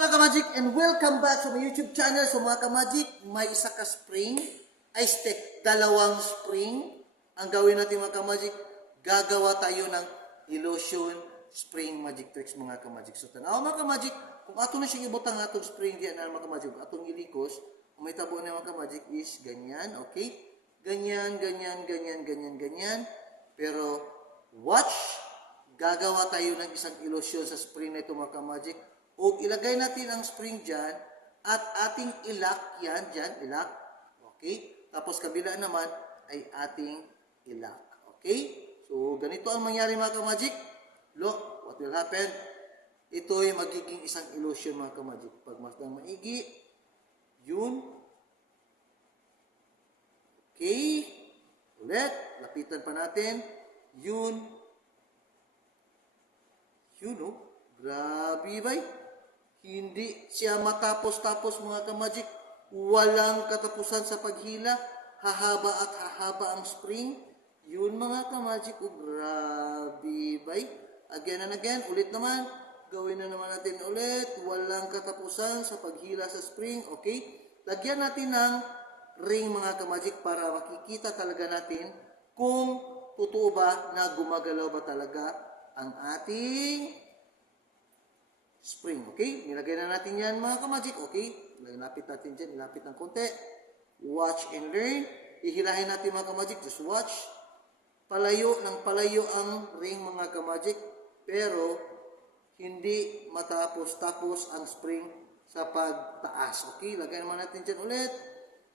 mga ka-magic and welcome back sa my YouTube channel. So mga ka-magic, may isa ka spring, ay stick, dalawang spring. Ang gawin natin mga ka-magic, gagawa tayo ng illusion spring magic tricks mga ka-magic. So tanaw mga ka-magic, kung ato na siya ibutang atong spring diyan na mga ka-magic, atong ilikos, kung may tabo na mga ka-magic is ganyan, okay? Ganyan, ganyan, ganyan, ganyan, ganyan. Pero watch, gagawa tayo ng isang illusion sa spring na ito mga ka-magic. O ilagay natin ang spring dyan at ating ilak yan dyan, ilak. Okay? Tapos kabila naman ay ating ilak. Okay? So ganito ang mangyari mga ka-magic. Look, what will happen? Ito ay magiging isang illusion mga ka-magic. Pag masdang maigi, yun. Okay? Ulit, lapitan pa natin. Yun. Yun oh. Grabe ba? Hindi siya matapos-tapos mga ka-magic. Walang katapusan sa paghila. Hahaba at hahaba ang spring. Yun mga ka-magic. Oh, grabe ba? Again and again. Ulit naman. Gawin na naman natin ulit. Walang katapusan sa paghila sa spring. Okay? Lagyan natin ng ring mga ka-magic para makikita talaga natin kung totoo ba na gumagalaw ba talaga ang ating spring, okay? Nilagay na natin yan mga ka-magic, okay? Ilapit natin dyan, ilapit ng konti. Watch and learn. Ihilahin natin mga ka-magic, just watch. Palayo ng palayo ang ring mga ka-magic, pero hindi matapos-tapos ang spring sa pagtaas, okay? Lagay naman natin dyan ulit.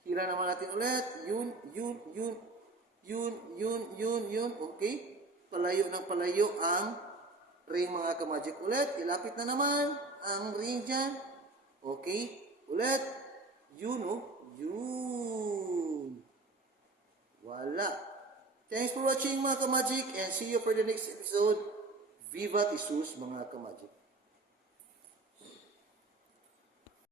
Hila naman natin ulit. Yun, yun, yun, yun, yun, yun, yun, okay? Palayo ng palayo ang ring mga ka-magic. Ulit, ilapit na naman ang ring dyan. Okay? Ulit. Yun, oh. Yun. Wala. Thanks for watching mga ka-magic and see you for the next episode. Viva Jesus mga ka-magic.